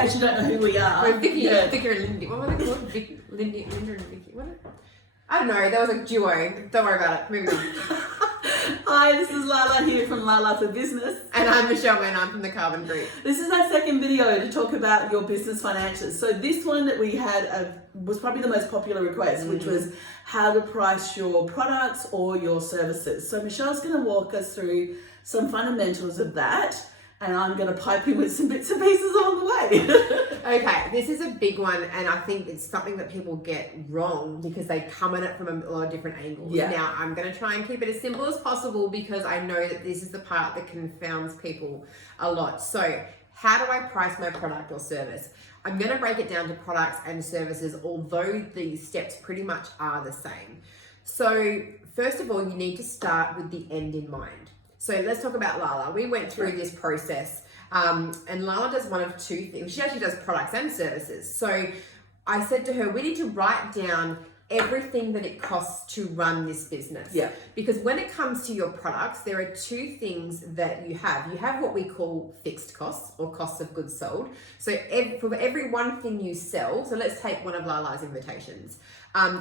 case you don't know who we are. We're Vicky and Lindy. What were they called? Linda and Vicky. What? I don't know. That was a duo. Don't worry about it. Moving on. Hi, this is Lala here from Lala for Business. And I'm Michelle and I'm from the Carbon Group. This is our second video to talk about your business financials. So this one that we had was probably the most popular request, which was how to price your products or your services. So Michelle's going to walk us through some fundamentals of that, and I'm going to pipe in with some bits and pieces along the way. Okay, this is a big one, and I think it's something that people get wrong because they come at it from a lot of different angles. Yeah. Now, I'm going to try and keep it as simple as possible because I know that this is the part that confounds people a lot. So, how do I price my product or service? I'm going to break it down to products and services, although the steps pretty much are the same. So, first of all, you need to start with the end in mind. So let's talk about Lala. We went through this process, and Lala does one of two things. She actually does products and services. So I said to her, we need to write down everything that it costs to run this business. Yeah. Because when it comes to your products, there are two things that you have. You have what we call fixed costs or costs of goods sold. So for every one thing you sell, so let's take one of Lala's invitations.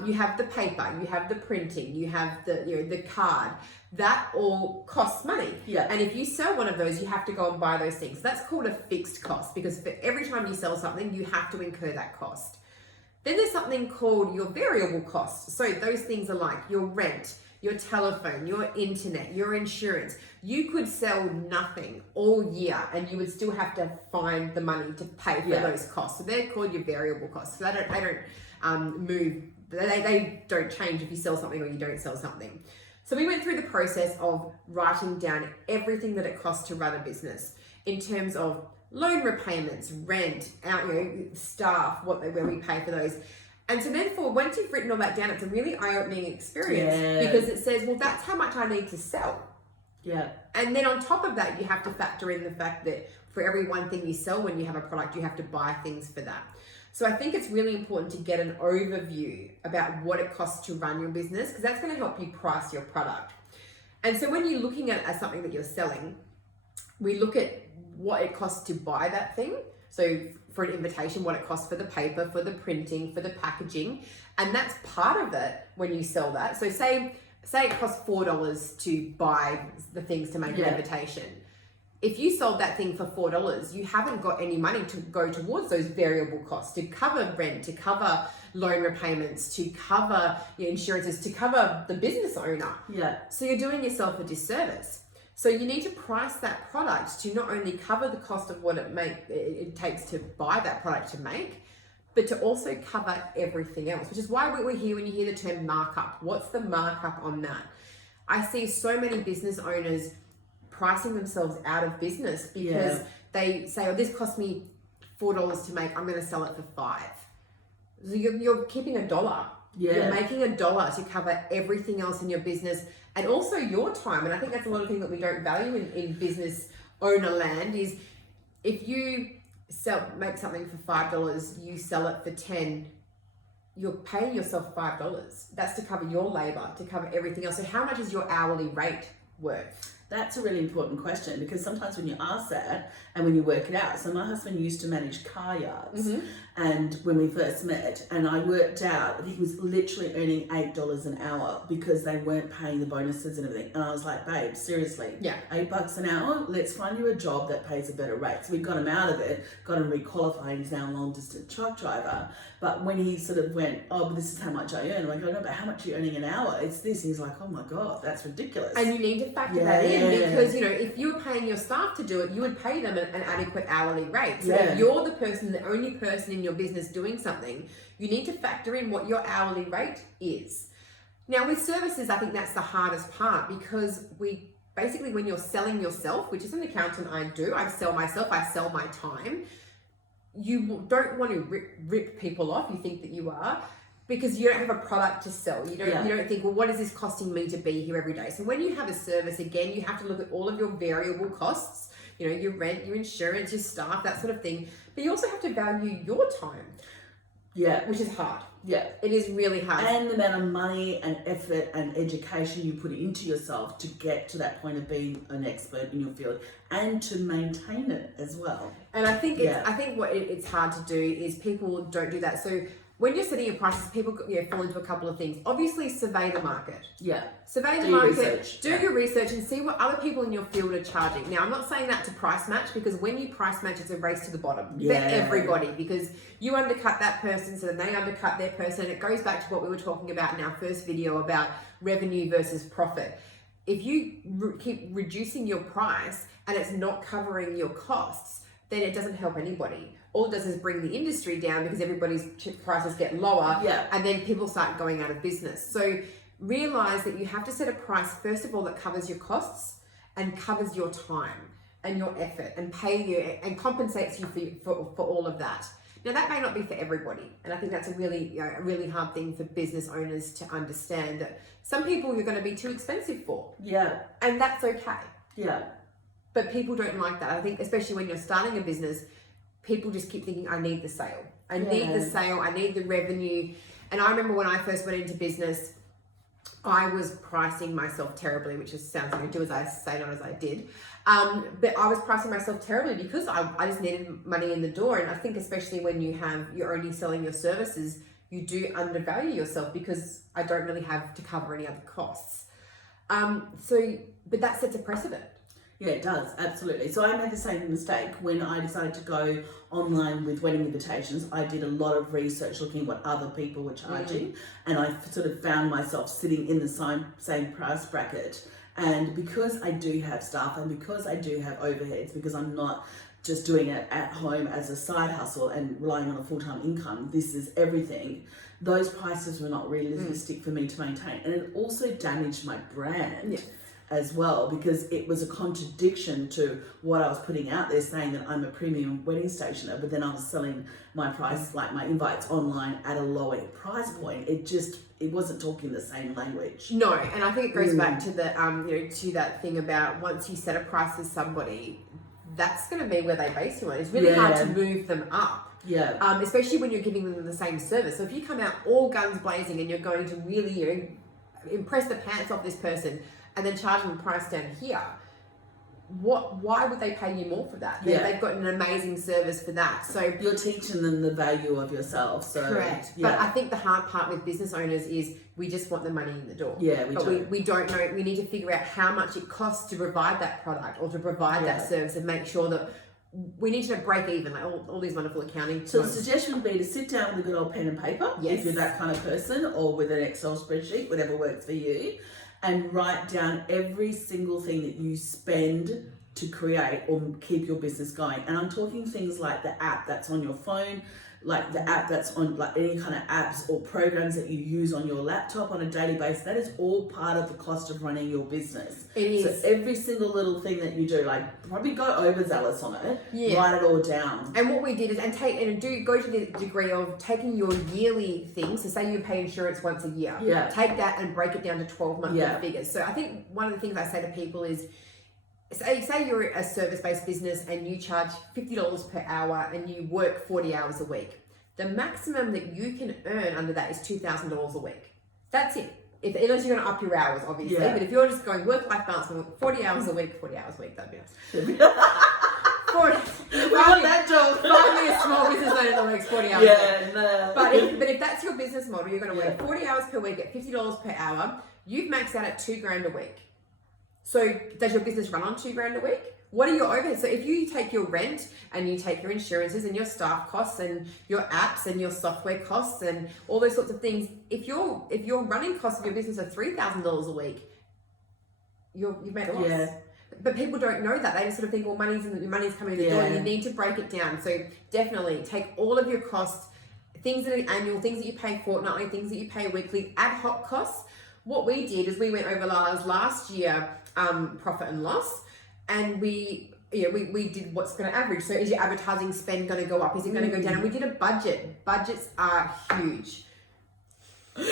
You have the paper, you have the printing, you have the card. That all costs money. Yeah. And if you sell one of those, you have to go and buy those things. That's called a fixed cost because for every time you sell something, you have to incur that cost. Then there's something called your variable costs. So those things are like your rent, your telephone, your internet, your insurance. You could sell nothing all year and you would still have to find the money to pay for those costs. So they're called your variable costs. So they don't move. They don't change if you sell something or you don't sell something. So we went through the process of writing down everything that it costs to run a business in terms of loan repayments, rent, staff, where we pay for those. And so then once you've written all that down, it's a really eye-opening experience because it says, well, that's how much I need to sell. Yeah. And then on top of that, you have to factor in the fact that for every one thing you sell, when you have a product, you have to buy things for that. So I think it's really important to get an overview about what it costs to run your business because that's going to help you price your product. And so when you're looking at something that you're selling, we look at what it costs to buy that thing. So for an invitation, what it costs for the paper, for the printing, for the packaging. And that's part of it when you sell that. So say it costs $4 to buy the things to make an invitation. If you sold that thing for $4, you haven't got any money to go towards those variable costs to cover rent, to cover loan repayments, to cover your insurances, to cover the business owner. Yeah. So you're doing yourself a disservice. So you need to price that product to not only cover the cost of what it takes to buy that product to make, but to also cover everything else, which is why we're here when you hear the term markup. What's the markup on that? I see so many business owners pricing themselves out of business because they say, oh, this cost me $4 to make, I'm going to sell it for $5. So you're keeping $1. Yeah. You're making $1 to cover everything else in your business and also your time. And I think that's a lot of things that we don't value in business owner land is if you make something for $5, you sell it for $10, you're paying yourself $5. That's to cover your labor, to cover everything else. So how much is your hourly rate worth? That's a really important question because sometimes when you ask that and when you work it out, so my husband used to manage car yards and when we first met and I worked out that he was literally earning $8 an hour because they weren't paying the bonuses and everything. And I was like, babe, seriously, $8 an hour, let's find you a job that pays a better rate. So we got him out of it, got him requalified, he's now a long distance truck driver. But when he sort of went, oh, but this is how much I earn, I go, no, but how much are you earning an hour? It's this. He's like, oh my God, that's ridiculous. And you need to factor that in because, if you were paying your staff to do it, you would pay them an adequate hourly rate. So if you're the only person in your business doing something, you need to factor in what your hourly rate is. Now with services, I think that's the hardest part because basically when you're selling yourself, which as an accountant I sell myself, I sell my time. You don't want to rip people off. You think that you are because you don't have a product to sell. You don't think, well, what is this costing me to be here every day? So when you have a service, again, you have to look at all of your variable costs, your rent, your insurance, your staff, that sort of thing. But you also have to value your time. Yeah. which is hard. Yeah. It is really hard. And the amount of money and effort and education you put into yourself to get to that point of being an expert in your field and to maintain it as well. And I think it's hard to do is people don't do that. So when you're setting your prices, people fall into a couple of things. Obviously, survey the market. Yeah. Survey the market, do your research and see what other people in your field are charging. Now, I'm not saying that to price match, because when you price match, it's a race to the bottom for everybody, because you undercut that person, so then they undercut their person. And it goes back to what we were talking about in our first video about revenue versus profit. If you keep reducing your price and it's not covering your costs, then it doesn't help anybody. All it does is bring the industry down, because everybody's prices get lower, and then people start going out of business. So realize that you have to set a price, first of all, that covers your costs and covers your time and your effort and pay you and compensates you for all of that. Now, that may not be for everybody, and I think that's a really hard thing for business owners to understand, that some people you're going to be too expensive for. Yeah. And that's okay. Yeah. But people don't like that. I think especially when you're starting a business, people just keep thinking, I need the sale. I need the sale. I need the revenue. And I remember when I first went into business, I was pricing myself terribly, which sounds like I do as I say, not as I did. But I was pricing myself terribly because I just needed money in the door. And I think especially when you're only selling your services, you do undervalue yourself, because I don't really have to cover any other costs. But that sets a precedent. Yeah, it does. Absolutely. So I made the same mistake when I decided to go online with wedding invitations. I did a lot of research looking at what other people were charging, and I sort of found myself sitting in the same price bracket. And because I do have staff and because I do have overheads, because I'm not just doing it at home as a side hustle and relying on a full-time income, this is everything. Those prices were not realistic for me to maintain. And it also damaged my brand. As well, because it was a contradiction to what I was putting out there, saying that I'm a premium wedding stationer, but then I was selling my price, like my invites online, at a lower price point. It wasn't talking the same language. No, and I think it goes back to the to that thing about once you set a price with somebody, that's going to be where they base you on. It's really hard to move them up. Yeah. Especially when you're giving them the same service. So if you come out all guns blazing and you're going to really impress the pants off this person, and then charge them a price down here, why would they pay you more for that? They've got an amazing service for that. So you're teaching them the value of yourself. So correct. But I think the hard part with business owners is we just want the money in the door. Yeah, we don't know. We need to figure out how much it costs to provide that product or to provide that service, and make sure that we need to break even, like all these wonderful accounting. So the suggestion would be to sit down with a good old pen and paper, if you're that kind of person, or with an Excel spreadsheet, whatever works for you, and write down every single thing that you spend to create or keep your business going. And I'm talking things like the app that's on your phone, like the app that's on, like any kind of apps or programs that you use on your laptop on a daily basis. That is all part of the cost of running your business. It is. So every single little thing that you do, like probably go overzealous on it, write it all down. And what we did is, go to the degree of taking your yearly things. So say you pay insurance once a year. Take that and break it down to 12-month figures. So I think one of the things I say to people is, say you're a service-based business and you charge $50 per hour and you work 40 hours a week. The maximum that you can earn under that is $2,000 a week. That's it. Unless you're going to up your hours, obviously. But if you're just going work-life balance, 40 hours a week, that'd be nice. 40. We want that job. Find me a small business owner that works 40 hours a week. No. But if that's your business model, you're going to work 40 hours per week at $50 per hour. You've maxed out at $2,000 a week. So does your business run on $2,000 a week? What are your overheads? So if you take your rent and you take your insurances and your staff costs and your apps and your software costs and all those sorts of things, if your running costs of your business are $3,000 a week, you've made a loss. Yeah. But people don't know that. They just sort of think, well, money's coming in the door. You need to break it down. So definitely take all of your costs, things that are annual, things that you pay fortnightly, things that you pay weekly, ad hoc costs. What we did is we went over last year profit and loss, and we did what's going to average. So is your advertising spend going to go up? Is it going to go down? And we did a budget. Budgets are huge. Some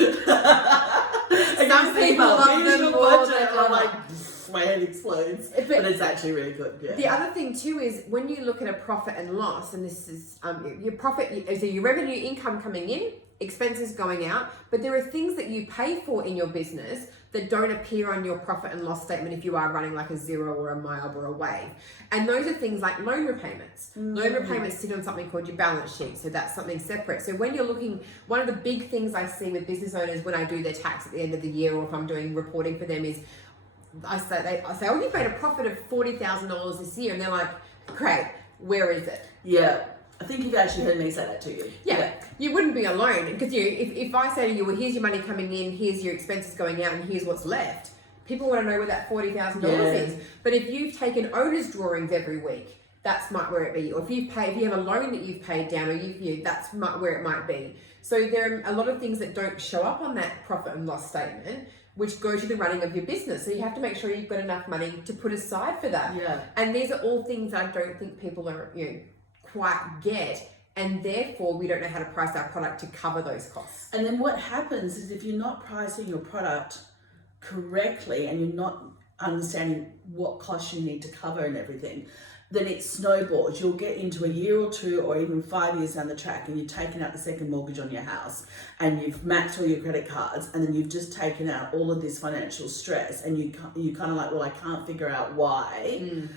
people love them more than others. my head explodes. But it's actually really good. Yeah. The other thing too is when you look at a profit and loss, and this is your profit, so your revenue income coming in, expenses going out, but there are things that you pay for in your business that don't appear on your profit and loss statement if you are running like a Xero or a MYOB or a Wave. And those are things like loan repayments. Loan repayments sit on something called your balance sheet, so that's something separate. So when you're looking, one of the big things I see with business owners when I do their tax at the end of the year, or if I'm doing reporting for them, is I say, oh, you've made a profit of $40,000 this year, and they're like, great, where is it? Yeah. I think you've actually heard me say that to you. Yeah. You wouldn't be alone, because if I say to you, well, here's your money coming in, here's your expenses going out, and here's what's left, people want to know where that $40,000 is. But if you've taken owner's drawings every week, that's where it be. Or if you have a loan that you've paid down, or that's where it might be. So there are a lot of things that don't show up on that profit and loss statement, which go to the running of your business. So you have to make sure you've got enough money to put aside for that. Yeah. And these are all things I don't think people are, quite get, and therefore we don't know how to price our product to cover those costs. And then what happens is if you're not pricing your product correctly and you're not understanding what costs you need to cover and everything, then it snowballs. You'll get into a year or two or even 5 years down the track and you've taken out the second mortgage on your house and you've maxed all your credit cards, and then you've just taken out all of this financial stress, and you kind of like, well, I can't figure out why.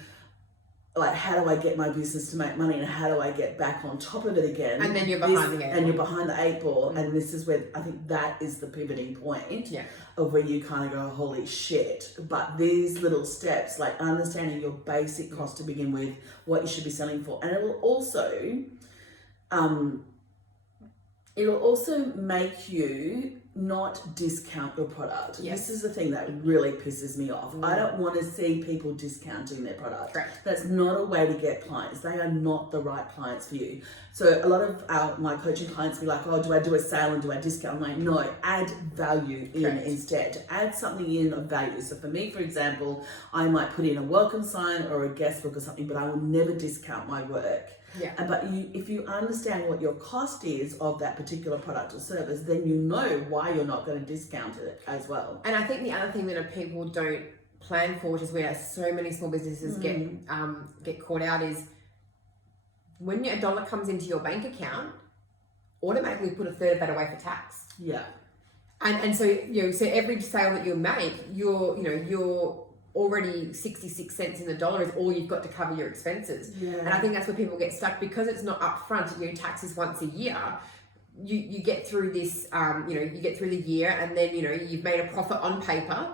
Like, how do I get my business to make money, and how do I get back on top of it again? And then you're behind the eight ball. And you're behind the eight ball. And this is where I think that is the pivoting point of where you kind of go, holy shit. But these little steps, like understanding your basic cost to begin with, what you should be selling for. And it will also make you not discount your product. Yes. This is the thing that really pisses me off. I don't want to see people discounting their product. Right. That's not a way to get clients. They are not the right clients for you. So a lot of my coaching clients be like, oh, do I do a sale and do I discount? I'm like, no, add value in instead. Add something in of value. So for me, for example, I might put in a welcome sign or a guest book or something, but I will never discount my work. Yeah. But if you understand what your cost is of that particular product or service, then you know why you're not going to discount it as well. And I think the other thing that people don't plan for, which is where so many small businesses get caught out, is when a dollar comes into your bank account, automatically put a third of that away for tax. Yeah. And so so every sale that you make, you're already 66 cents in the dollar is all you've got to cover your expenses. And I think that's where people get stuck, because it's not upfront. Taxes once a year. You get through this, you get through the year, and then you've made a profit on paper,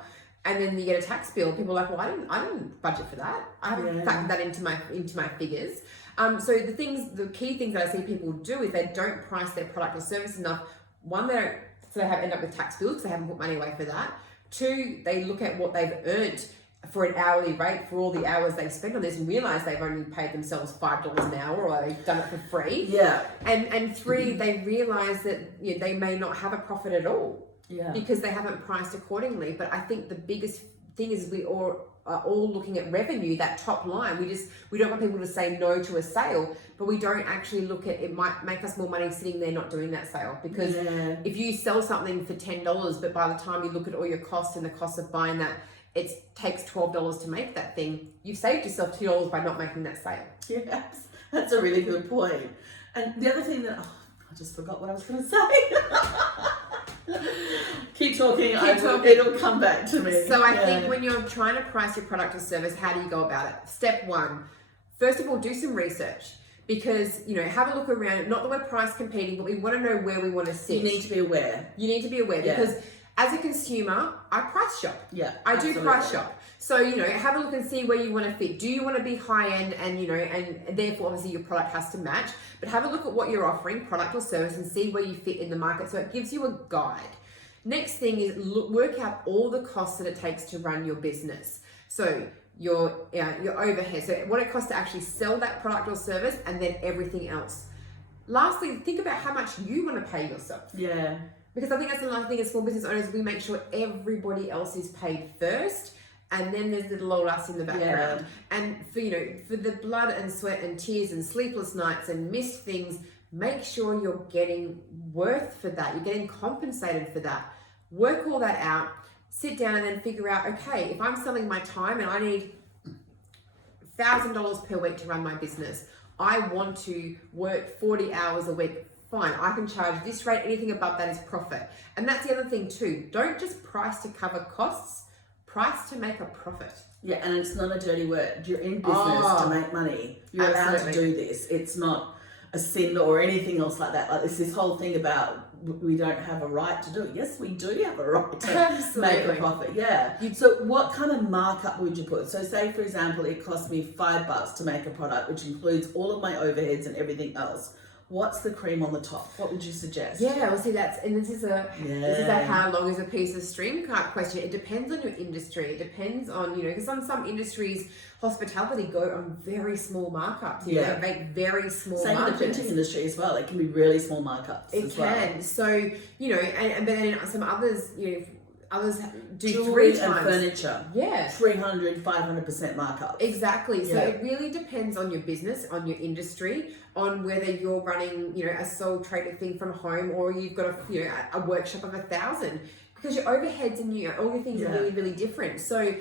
and then you get a tax bill. People are like, well, I didn't budget for that. I haven't factored that into my figures. So the key things that I see people do is they don't price their product or service enough. One, they end up with tax bills because they haven't put money away for that. Two, they look at what they've earned for an hourly rate for all the hours they've spent on this and realize they've only paid themselves $5 an hour, or they've done it for free. Yeah. And three, they realize that they may not have a profit at all. Yeah. Because they haven't priced accordingly. But I think the biggest thing is we all are all looking at revenue, that top line. We don't want people to say no to a sale, but we don't actually look at, it might make us more money sitting there not doing that sale. Because if you sell something for $10, but by the time you look at all your costs and the cost of buying that, it takes $12 to make that thing, you've saved yourself $2 by not making that sale. Yes, that's a really good point. And the other thing that, I just forgot what I was going to say. Keep talking. It'll come back to me. So I think when you're trying to price your product or service, how do you go about it? Step one, first of all, do some research. Because, have a look around. Not that we're price competing, but we want to know where we want to sit. You need to be aware. Because as a consumer, I price shop. Yeah, I do price shop. So, have a look and see where you want to fit. Do you want to be high end and therefore obviously your product has to match, but have a look at what you're offering, product or service, and see where you fit in the market. So it gives you a guide. Next thing is work out all the costs that it takes to run your business. So your overhead, so what it costs to actually sell that product or service, and then everything else. Lastly, think about how much you want to pay yourself. Yeah. Because I think that's another thing as small business owners, we make sure everybody else is paid first, and then there's little old us in the background. And for the blood and sweat and tears and sleepless nights and missed things, make sure you're getting worth for that. You're getting compensated for that. Work all that out. sit down and then figure out, okay, if I'm selling my time and I need $1,000 per week to run my business, I want to work 40 hours a week. Fine, I can charge this rate. Anything above that is profit. And that's the other thing too. Don't just price to cover costs, price to make a profit. Yeah, and it's not a dirty word. You're in business to make money. You're allowed to do this. It's not a sin or anything else like that. Like this whole thing about we don't have a right to do it. Yes, we do have a right to make a profit. Yeah. So what kind of markup would you put? So say, for example, it cost me $5 to make a product, which includes all of my overheads and everything else. What's the cream on the top? What would you suggest? Yeah, well, see, this is a how long is a piece of string type question. It depends on your industry. It depends on, because some industries, hospitality go on very small markups. You know, make very small Same margins. in the printing industry as well. It can be really small markups. It can. Well. So, but then some others, others do Jewelry 3 times. And furniture. Yeah. 300, 500% markup. Exactly. So it really depends on your business, on your industry, on whether you're running, a sole trader thing from home or you've got a workshop of 1,000, because your overheads and all your things are really, really different. So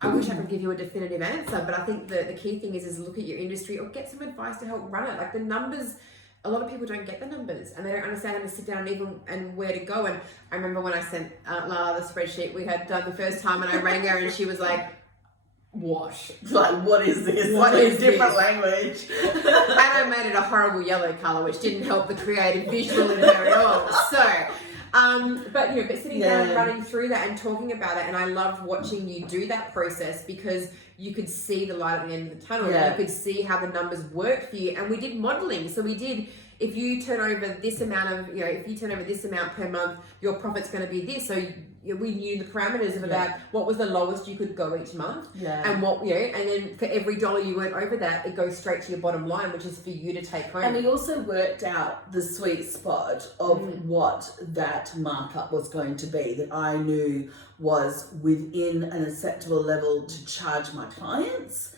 I wish I could give you a definitive answer, but I think the key thing is look at your industry or get some advice to help run it. Like the numbers, a lot of people don't get the numbers and they don't understand how to sit down and where to go. And I remember when I sent Lala the spreadsheet we had done the first time, and I rang her and she was like, "Wash." Like, what is this? What is different this? Language? And I made it a horrible yellow colour, which didn't help the creative visual in her at all. So, but sitting down and running through that and talking about it, and I loved watching you do that process because you could see the light at the end of the tunnel. You could see how the numbers worked for you, and we did modelling. So we did. If you turn over this amount per month, your profit's going to be this. So we knew the parameters of about what was the lowest you could go each month, and what and then for every dollar you went over that, it goes straight to your bottom line, which is for you to take home. And we also worked out the sweet spot of what that markup was going to be, that I knew was within an acceptable level to charge my clients.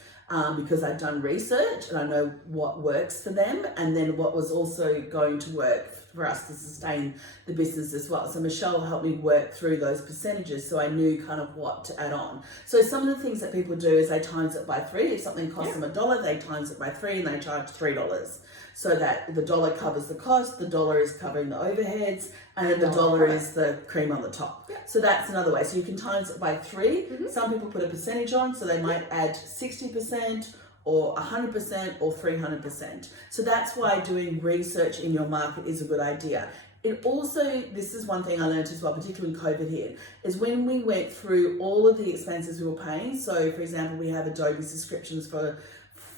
Because I'd done research and I know what works for them, and then what was also going to work for us to sustain the business as well. So Michelle helped me work through those percentages, so I knew kind of what to add on. So some of the things that people do is they times it by 3. If something costs them $1, they times it by 3 and they charge $3. So that the dollar covers the cost, the dollar is covering the overheads, and then the dollar is the cream on the top. So that's another way. So you can times it by 3. Some people put a percentage on, so they might add 60% or 100% or 300%. So that's why doing research in your market is a good idea. It also, this is one thing I learned as well, particularly when COVID hit, is when we went through all of the expenses we were paying. So for example, we have Adobe subscriptions for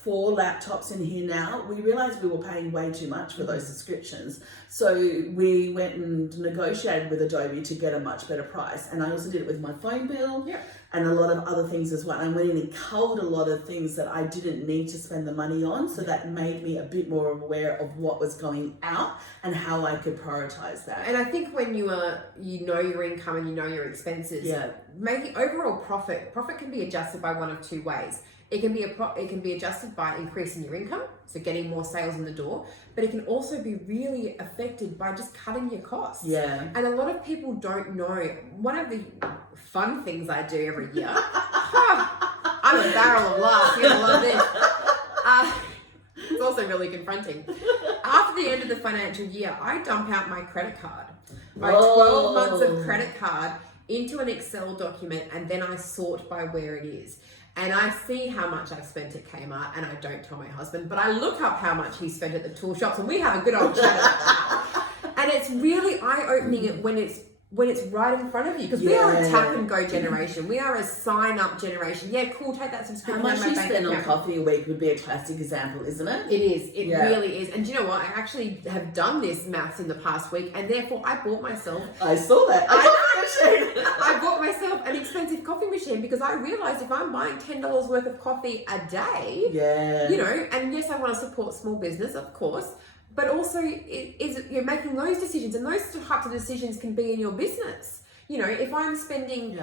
4 laptops in here now. We realized we were paying way too much for those subscriptions. So we went and negotiated with Adobe to get a much better price. And I also did it with my phone bill and a lot of other things as well. I went in and culled a lot of things that I didn't need to spend the money on. So that made me a bit more aware of what was going out and how I could prioritize that. And I think when you know your income and you know your expenses, making overall profit can be adjusted by one of 2 ways. It can be adjusted by increasing your income, so getting more sales in the door, but it can also be really affected by just cutting your costs. Yeah. And a lot of people don't know. One of the fun things I do every year, I'm a barrel of laughs, you know, a lot of this. It's also really confronting. After the end of the financial year, I dump out my credit card, my 12 months of credit card into an Excel document, and then I sort by where it is. And I see how much I've spent at Kmart, and I don't tell my husband, but I look up how much he spent at the tool shops, and we have a good old chat about that. And it's really eye-opening when it's right in front of you, because we are a tap and go generation. We are a sign up generation. Yeah, cool, take that subscription. How much you spend on coffee a week would be a classic example, isn't it? It is. It really is. And do you know what? I actually have done this maths in the past week, and therefore I bought myself. I saw that. I bought myself an expensive coffee machine because I realized if I'm buying $10 worth of coffee a day, you know, and yes, I want to support small business, of course. But also, you're making those decisions, and those types of decisions can be in your business. You know, if I'm spending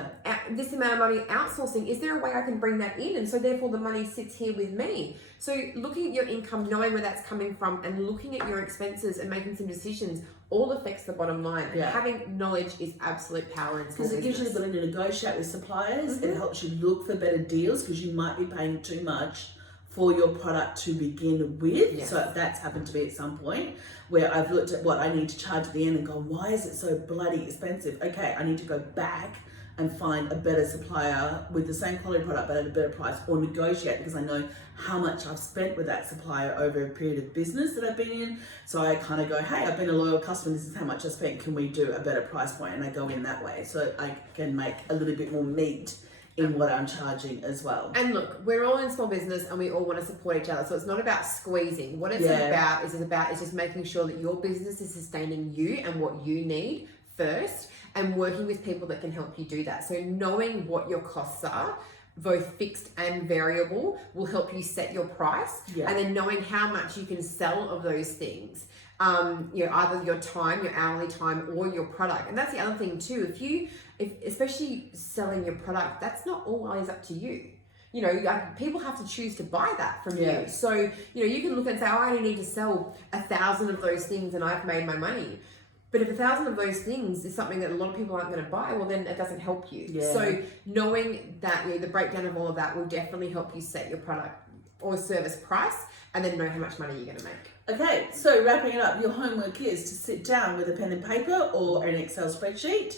this amount of money outsourcing, is there a way I can bring that in? And so therefore the money sits here with me. So looking at your income, knowing where that's coming from, and looking at your expenses and making some decisions all affects the bottom line. And Yeah. having knowledge is absolute power in small Because it gives you the business. ability to negotiate with suppliers. Mhm. It helps you look for better deals because you might be paying too much for your product to begin with. Yes. So that's happened to me at some point where I've looked at what I need to charge at the end and go, why is it so bloody expensive? Okay, I need to go back and find a better supplier with the same quality product but at a better price, or negotiate because I know how much I've spent with that supplier over a period of business that I've been in. So I kind of go, hey, I've been a loyal customer, this is how much I spent, can we do a better price point? And I go in that way so I can make a little bit more meat in what I'm charging as well. And look, we're all in small business and we all want to support each other. So it's not about squeezing. What it's Yeah. about is just making sure that your business is sustaining you and what you need first, and working with people that can help you do that. So knowing what your costs are, both fixed and variable, will help you set your price. Yeah. And then knowing how much you can sell of those things, either your time, your hourly time, or your product. And that's the other thing too. If especially selling your product, that's not always up to you. People have to choose to buy that from Yeah. you. So, you can look and say, oh, I only need to sell 1,000 of those things and I've made my money. But if 1,000 of those things is something that a lot of people aren't going to buy, well, then it doesn't help you. Yeah. So knowing that, the breakdown of all of that will definitely help you set your product or service price, and then know how much money you're going to make. Okay, so wrapping it up, your homework is to sit down with a pen and paper or an Excel spreadsheet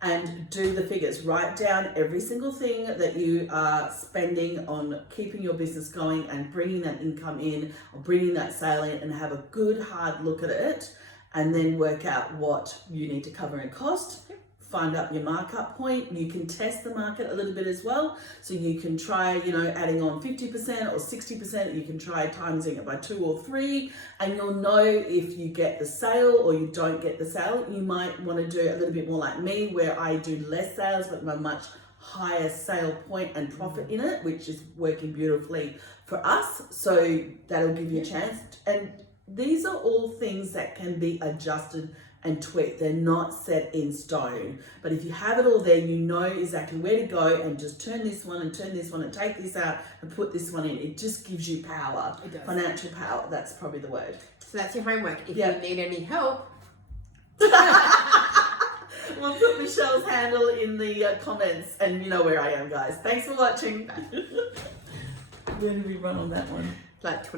and do the figures. Write down every single thing that you are spending on keeping your business going and bringing that income in or bringing that sale in, and have a good hard look at it, and then work out what you need to cover in cost. Find out your markup point. You can test the market a little bit as well. So you can try, adding on 50% or 60%. You can try timesing it by 2 or 3, and you'll know if you get the sale or you don't get the sale. You might want to do a little bit more like me, where I do less sales but a much higher sale point and profit in it, which is working beautifully for us. So that'll give you a chance. And these are all things that can be adjusted and tweaked. They're not set in stone. But if you have it all there, you know exactly where to go and just turn this one and turn this one and take this out and put this one in. It just gives you power. It does. Financial power. That's probably the word. So that's your homework. If Yeah. you need any help, We'll put Michelle's handle in the comments, and you know where I am, guys. Thanks for watching. Where did we run on that one? like 20